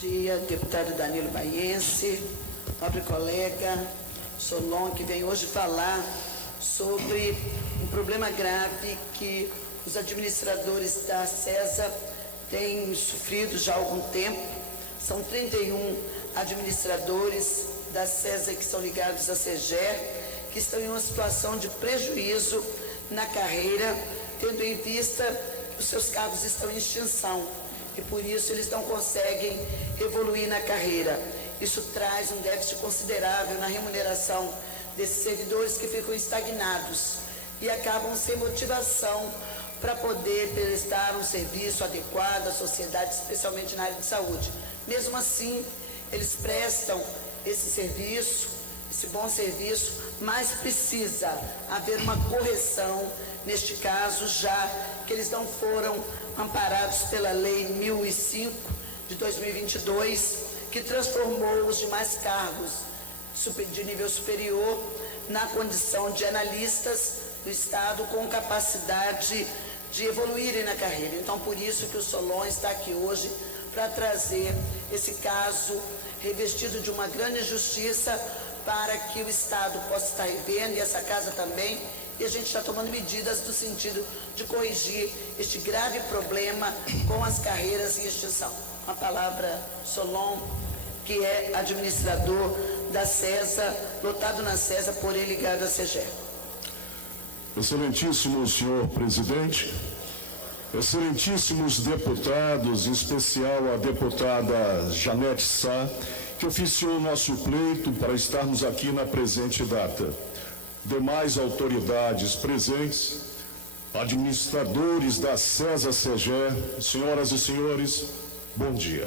dia, deputado Danilo Baiense, nobre colega Solon, que vem hoje falar sobre um problema grave que os administradores da CESA têm sofrido já há algum tempo. São 31 administradores da CESA que são ligados à SEGER, que estão em uma situação de prejuízo na carreira, tendo em vista que os seus cargos estão em extinção e por isso eles não conseguem evoluir na carreira. Isso traz um déficit considerável na remuneração desses servidores que ficam estagnados e acabam sem motivação para poder prestar um serviço adequado à sociedade, especialmente na área de saúde. Mesmo assim, eles prestam esse serviço, esse bom serviço, mas precisa haver uma correção neste caso, já que eles não foram amparados pela Lei 1005 de 2022, que transformou os demais cargos de nível superior na condição de analistas do Estado com capacidade de evoluírem na carreira. Então, por isso que o Solon está aqui hoje para trazer esse caso revestido de uma grande justiça para que o Estado possa estar revendo, e essa casa também, e a gente está tomando medidas no sentido de corrigir este grave problema com as carreiras em extinção. A palavra Solon, que é administrador da CESA, lotado na CESA, porém ligado à SEGER. Excelentíssimo senhor presidente, excelentíssimos deputados, em especial a deputada Janete Sá, que oficiou o nosso pleito para estarmos aqui na presente data. Demais autoridades presentes, administradores da CESA-SEGER, senhoras e senhores, bom dia.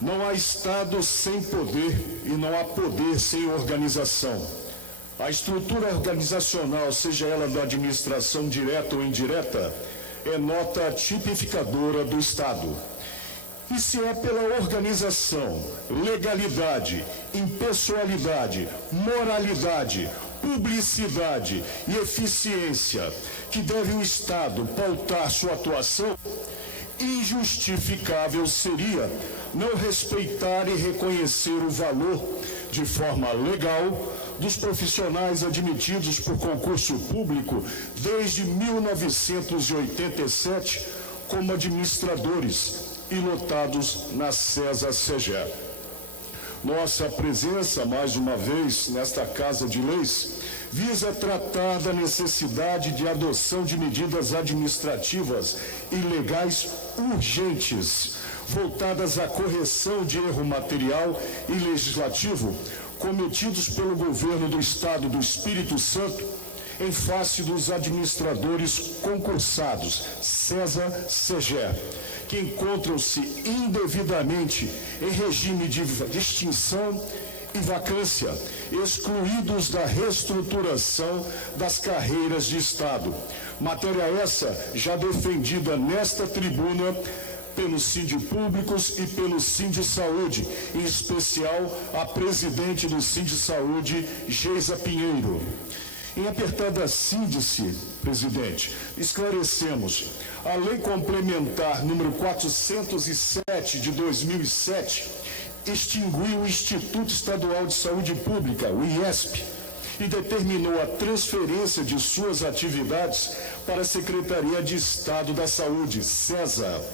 Não há Estado sem poder e não há poder sem organização. A estrutura organizacional, seja ela da administração direta ou indireta, é nota tipificadora do Estado. E se é pela organização, legalidade, impessoalidade, moralidade, publicidade e eficiência que deve o Estado pautar sua atuação, injustificável seria não respeitar e reconhecer o valor, de forma legal, dos profissionais admitidos por concurso público desde 1987 como administradores e lotados na CESA-SEGER. Nossa presença, mais uma vez, nesta Casa de Leis, visa tratar da necessidade de adoção de medidas administrativas e legais urgentes, voltadas à correção de erro material e legislativo cometidos pelo governo do Estado do Espírito Santo em face dos administradores concursados CESA-SEGER, que encontram-se indevidamente em regime de extinção e vacância, excluídos da reestruturação das carreiras de Estado. Matéria essa já defendida nesta tribuna pelo Sindipúblicos e pelo Sindisaúde, em especial a presidente do Sindisaúde, Geisa Pinheiro. Em apertada síntese, presidente, esclarecemos, a Lei Complementar número 407 de 2007 extinguiu o Instituto Estadual de Saúde Pública, o IESP, e determinou a transferência de suas atividades para a Secretaria de Estado da Saúde, CESA.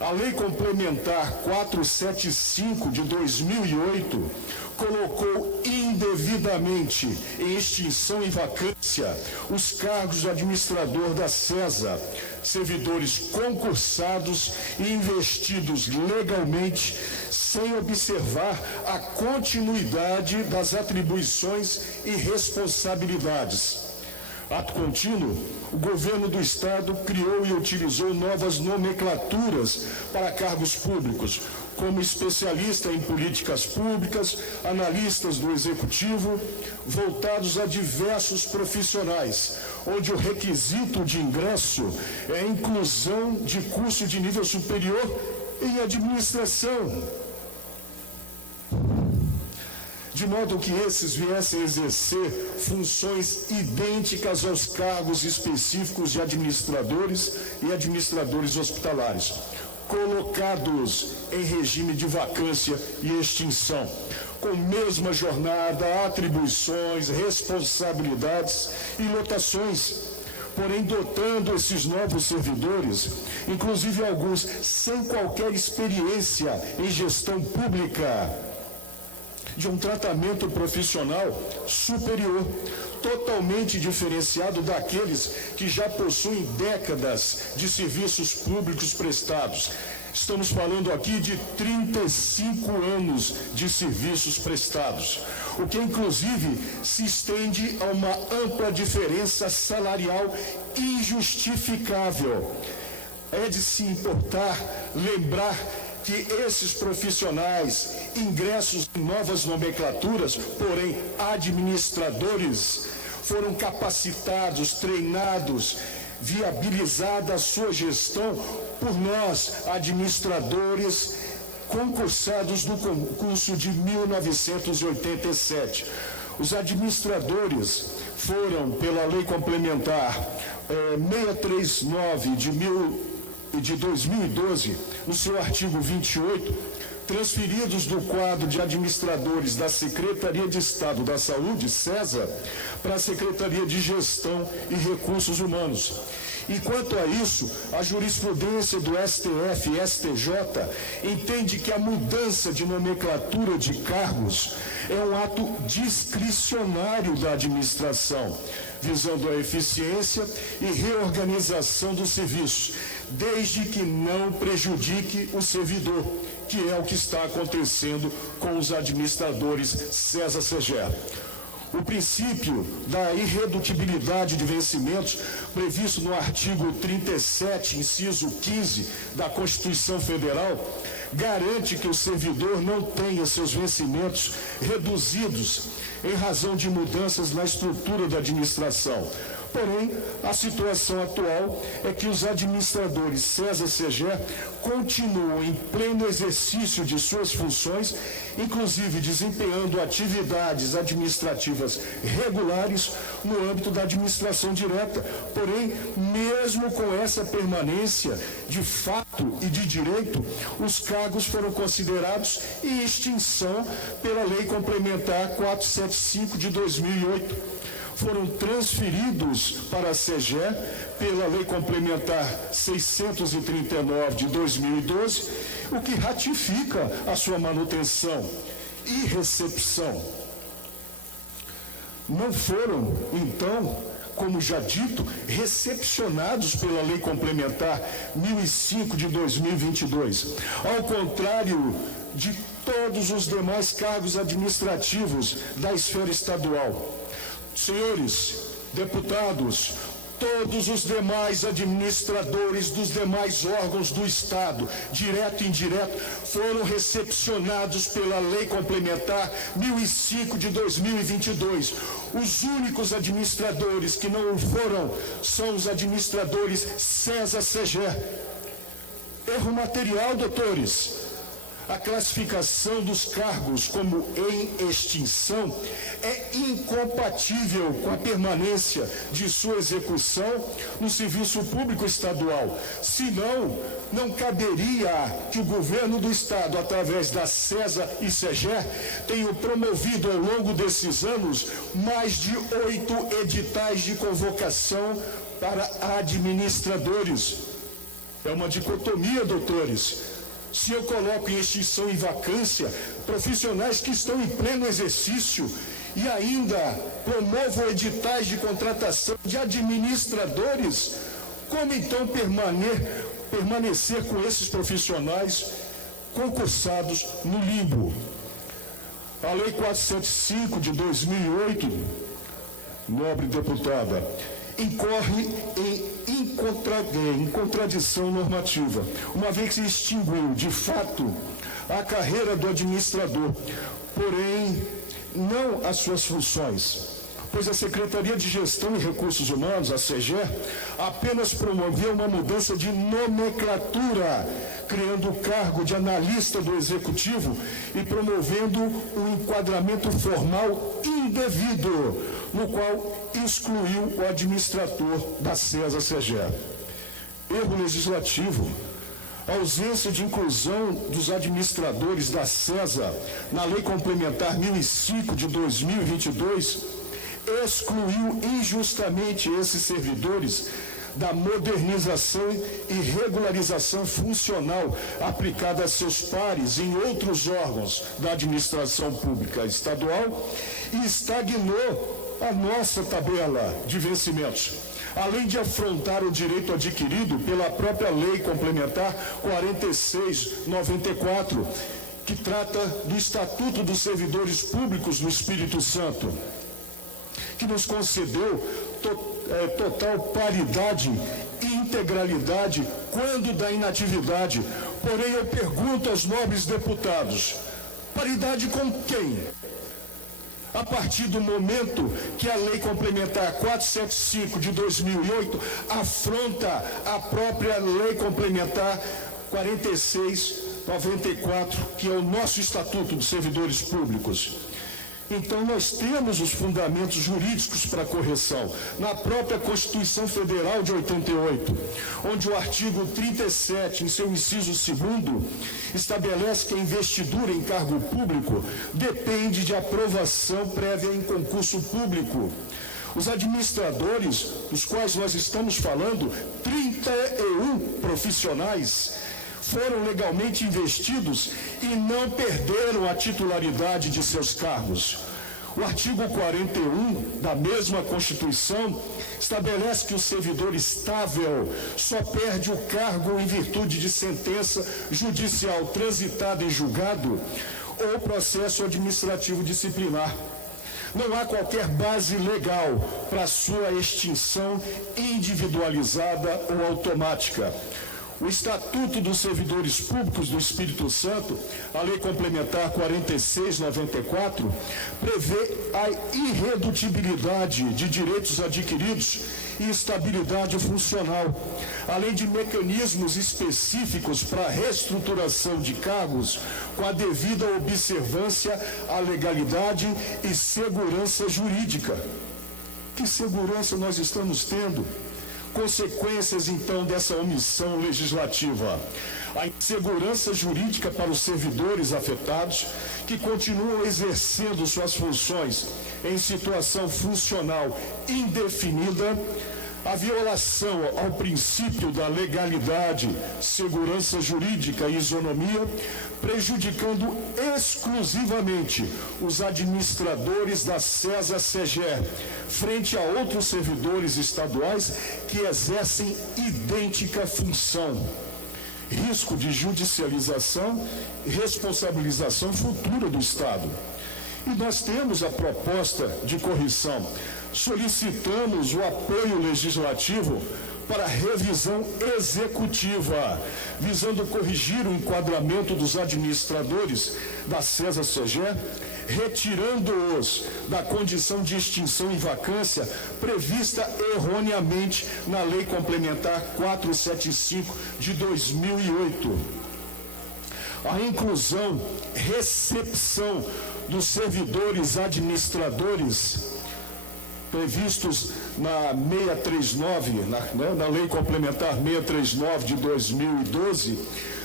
A Lei Complementar 475 de 2008 colocou indevidamente em extinção e vacância os cargos de administrador da CESA, servidores concursados e investidos legalmente, sem observar a continuidade das atribuições e responsabilidades. Ato contínuo, o governo do Estado criou e utilizou novas nomenclaturas para cargos públicos, como especialista em políticas públicas, analistas do Executivo, voltados a diversos profissionais, onde o requisito de ingresso é a inclusão de curso de nível superior em administração, de modo que esses viessem a exercer funções idênticas aos cargos específicos de administradores e administradores hospitalares. colocados em regime de vacância e extinção, com mesma jornada, atribuições, responsabilidades e lotações, porém dotando esses novos servidores, inclusive alguns sem qualquer experiência em gestão pública, de um tratamento profissional superior, totalmente diferenciado daqueles que já possuem décadas de serviços públicos prestados. Estamos falando aqui de 35 anos de serviços prestados, o que inclusive se estende a uma ampla diferença salarial injustificável. É de se importar, lembrar que esses profissionais, ingressos em novas nomenclaturas, porém administradores, foram capacitados, treinados, viabilizada a sua gestão por nós, administradores, concursados no concurso de 1987. Os administradores foram, pela Lei Complementar 639 de 2012, no seu artigo 28, transferidos do quadro de administradores da Secretaria de Estado da Saúde, SESA, para a Secretaria de Gestão e Recursos Humanos. E quanto a isso, a jurisprudência do STF e STJ entende que a mudança de nomenclatura de cargos é um ato discricionário da administração, visando a eficiência e reorganização dos serviços, desde que não prejudique o servidor, que é o que está acontecendo com os administradores SESA-SEGER. O princípio da irredutibilidade de vencimentos, previsto no artigo 37, inciso 15 da Constituição Federal, garante que o servidor não tenha seus vencimentos reduzidos em razão de mudanças na estrutura da administração. Porém, a situação atual é que os administradores SESA-SEGER continuam em pleno exercício de suas funções, inclusive desempenhando atividades administrativas regulares no âmbito da administração direta. Porém, mesmo com essa permanência de fato e de direito, os cargos foram considerados em extinção pela Lei Complementar 475 de 2008. Foram transferidos para a SEGER pela Lei Complementar 639 de 2012, o que ratifica a sua manutenção e recepção. Não foram, então, como já dito, recepcionados pela Lei Complementar 1005 de 2022. Ao contrário de todos os demais cargos administrativos da esfera estadual. Senhores deputados, todos os demais administradores dos demais órgãos do Estado, direto e indireto, foram recepcionados pela Lei Complementar 1005 de 2022. Os únicos administradores que não foram são os administradores SESA-SEGER. Erro material, doutores. A classificação dos cargos como em extinção é incompatível com a permanência de sua execução no serviço público estadual. Senão, não caberia que o governo do Estado, através da SESA e SEGER, tenha promovido ao longo desses anos mais de 8 editais de convocação para administradores. É uma dicotomia, doutores. Se eu coloco em extinção e vacância profissionais que estão em pleno exercício e ainda promovo editais de contratação de administradores, como então permanecer com esses profissionais concursados no limbo? A Lei 475 de 2008, nobre deputada, incorre em contradição normativa, uma vez que se extinguiu, de fato, a carreira do administrador, porém, não as suas funções, pois a Secretaria de Gestão e Recursos Humanos, a SEGER, apenas promoveu uma mudança de nomenclatura, criando o cargo de analista do Executivo e promovendo um enquadramento formal indevido, no qual excluiu o administrador da SESA-SEGER. Erro legislativo. A ausência de inclusão dos administradores da CESA na Lei Complementar 1005 de 2022 excluiu injustamente esses servidores da modernização e regularização funcional aplicada a seus pares em outros órgãos da administração pública estadual e estagnou a nossa tabela de vencimentos, além de afrontar o direito adquirido pela própria Lei Complementar 46/94, que trata do Estatuto dos Servidores Públicos do Espírito Santo, que nos concedeu total paridade e integralidade quando da inatividade. Porém, eu pergunto aos nobres deputados, paridade com quem? A partir do momento que a Lei Complementar 475 de 2008 afronta a própria Lei Complementar 46/94, que é o nosso Estatuto dos Servidores Públicos. Então, nós temos os fundamentos jurídicos para correção na própria Constituição Federal de 88, onde o artigo 37, em seu inciso 2º, estabelece que a investidura em cargo público depende de aprovação prévia em concurso público. Os administradores, dos quais nós estamos falando, 31 profissionais, foram legalmente investidos e não perderam a titularidade de seus cargos. O artigo 41 da mesma Constituição estabelece que o servidor estável só perde o cargo em virtude de sentença judicial transitada em julgado ou processo administrativo disciplinar. Não há qualquer base legal para sua extinção individualizada ou automática. O Estatuto dos Servidores Públicos do Espírito Santo, a Lei Complementar 46/94, prevê a irredutibilidade de direitos adquiridos e estabilidade funcional, além de mecanismos específicos para a reestruturação de cargos com a devida observância à legalidade e segurança jurídica. Que segurança nós estamos tendo? Consequências, então, dessa omissão legislativa: a insegurança jurídica para os servidores afetados, que continuam exercendo suas funções em situação funcional indefinida, a violação ao princípio da legalidade, segurança jurídica e isonomia, prejudicando exclusivamente os administradores da CESA-SEGER, frente a outros servidores estaduais que exercem idêntica função. Risco de judicialização e responsabilização futura do Estado. E nós temos a proposta de correção. Solicitamos o apoio legislativo para revisão executiva, visando corrigir o enquadramento dos administradores da CESA-SEGER, retirando-os da condição de extinção e vacância prevista erroneamente na Lei Complementar 475 de 2008. A inclusão, recepção dos servidores administradores previstos na 639, na Lei Complementar 639 de 2012,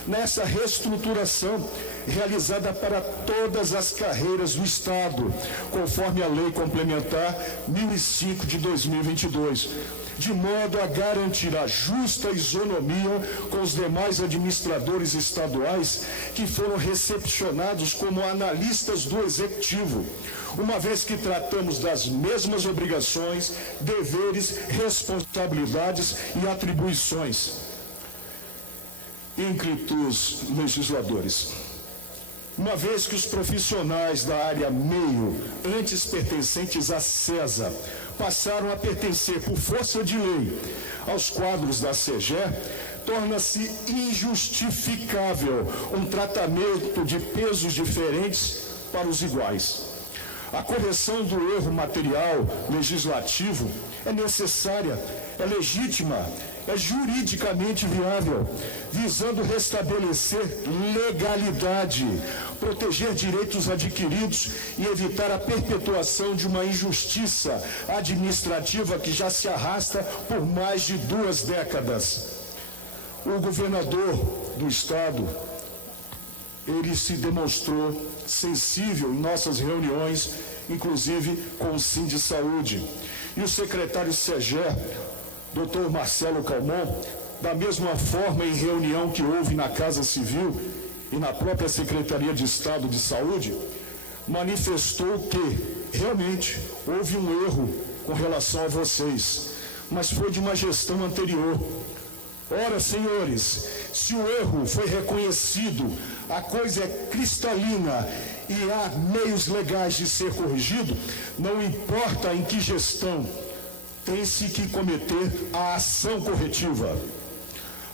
nessa reestruturação realizada para todas as carreiras do Estado, conforme a Lei Complementar 1005 de 2022, de modo a garantir a justa isonomia com os demais administradores estaduais que foram recepcionados como analistas do Executivo, uma vez que tratamos das mesmas obrigações, deveres, responsabilidades e atribuições. Ínclitos legisladores, uma vez que os profissionais da área meio, antes pertencentes à CESA, passaram a pertencer por força de lei aos quadros da SEGER, torna-se injustificável um tratamento de pesos diferentes para os iguais. A correção do erro material legislativo é necessária, é legítima, é juridicamente viável, visando restabelecer legalidade, proteger direitos adquiridos e evitar a perpetuação de uma injustiça administrativa que já se arrasta por mais de 2 décadas. O governador do estado, ele se demonstrou sensível em nossas reuniões, inclusive com o Sindi Saúde. E o secretário SEGE, doutor Marcelo Calmon, da mesma forma, em reunião que houve na Casa Civil e na própria Secretaria de Estado de Saúde, manifestou que realmente houve um erro com relação a vocês, mas foi de uma gestão anterior. Ora, senhores, se o erro foi reconhecido, a coisa é cristalina e há meios legais de ser corrigido, não importa em que gestão, tem-se que cometer a ação corretiva.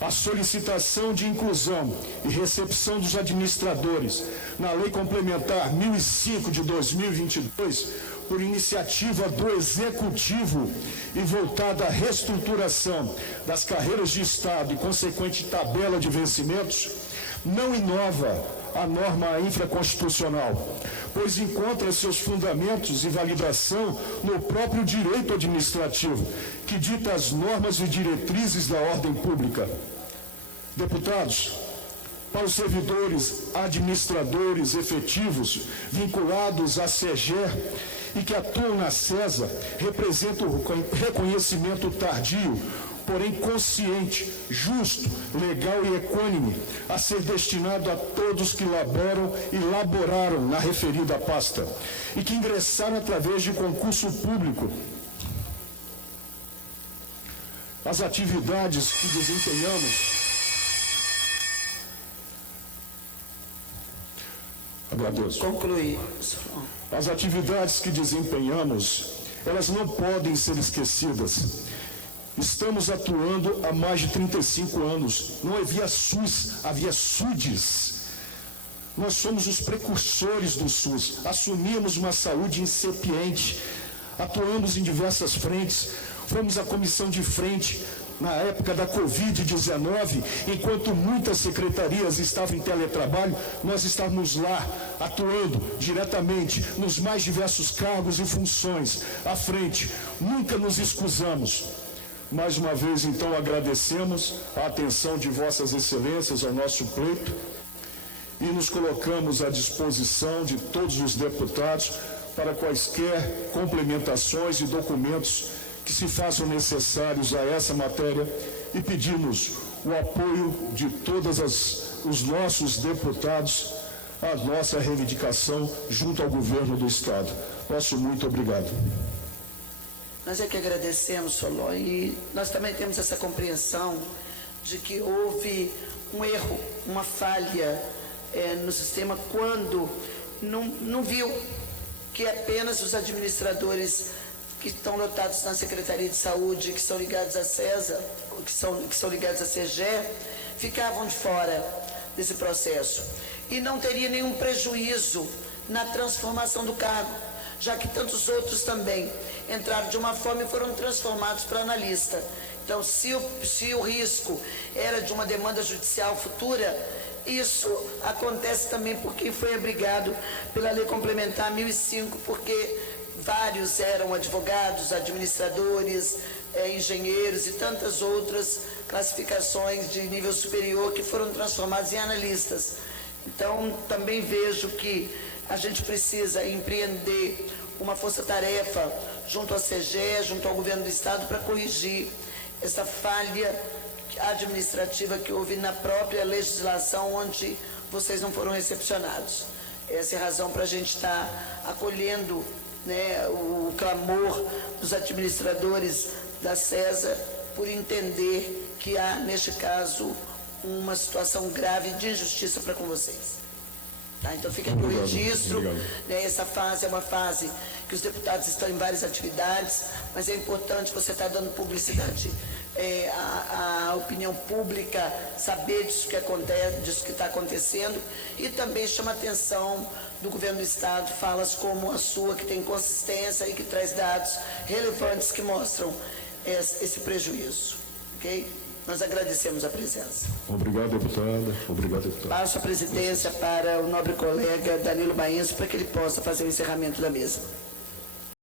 A solicitação de inclusão e recepção dos administradores na Lei Complementar 1005 de 2022, por iniciativa do Executivo e voltada à reestruturação das carreiras de Estado e consequente tabela de vencimentos, não inova a norma infraconstitucional, pois encontra seus fundamentos e validação no próprio direito administrativo, que dita as normas e diretrizes da ordem pública. Deputados, para os servidores, administradores efetivos vinculados à SEGE e que atuam na CESA, representa o reconhecimento tardio, porém consciente, justo, legal e equânime, a ser destinado a todos que laboraram na referida pasta e que ingressaram através de concurso público. As atividades que desempenhamos... Agradeço. Concluir. As atividades que desempenhamos, elas não podem ser esquecidas. Estamos atuando há mais de 35 anos. Não havia SUS, havia SUDES. Nós somos os precursores do SUS. Assumimos uma saúde incipiente. Atuamos em diversas frentes. Fomos a comissão de frente na época da Covid-19, enquanto muitas secretarias estavam em teletrabalho, nós estávamos lá, atuando diretamente nos mais diversos cargos e funções, à frente. Nunca nos excusamos. Mais uma vez, então, agradecemos a atenção de vossas excelências ao nosso pleito e nos colocamos à disposição de todos os deputados para quaisquer complementações e documentos que se façam necessários a essa matéria e pedimos o apoio de todos os nossos deputados à nossa reivindicação junto ao governo do Estado. Nosso muito obrigado. Nós é que agradecemos, Solon, e nós também temos essa compreensão de que houve um erro, uma falha no sistema quando não viu que apenas os administradores que estão lotados na Secretaria de Saúde, que são ligados à CESA, que são ligados à SEGE, ficavam de fora desse processo. E não teria nenhum prejuízo na transformação do cargo, já que tantos outros também entraram de uma forma e foram transformados para analista. Então, se o risco era de uma demanda judicial futura, isso acontece também por quem foi abrigado pela Lei Complementar 1005, porque vários eram advogados, administradores, engenheiros e tantas outras classificações de nível superior que foram transformados em analistas. Então, também vejo que a gente precisa empreender uma força-tarefa junto à SEGE, junto ao governo do Estado, para corrigir essa falha administrativa que houve na própria legislação, onde vocês não foram recepcionados. Essa é a razão para a gente estar acolhendo, né, o clamor dos administradores da CESA por entender que há, neste caso, uma situação grave de injustiça para com vocês. Tá? Então fica aqui o registro, né, essa fase é uma fase que os deputados estão em várias atividades, mas é importante você estar dando publicidade à opinião pública, saber disso que acontece, disso que está acontecendo, e também chama a atenção do governo do Estado, falas como a sua, que tem consistência e que traz dados relevantes que mostram esse prejuízo. Ok? Nós agradecemos a presença. Obrigado, deputada. Obrigado, deputada. Passo a presidência para o nobre colega Danilo Baenço, para que ele possa fazer o encerramento da mesa.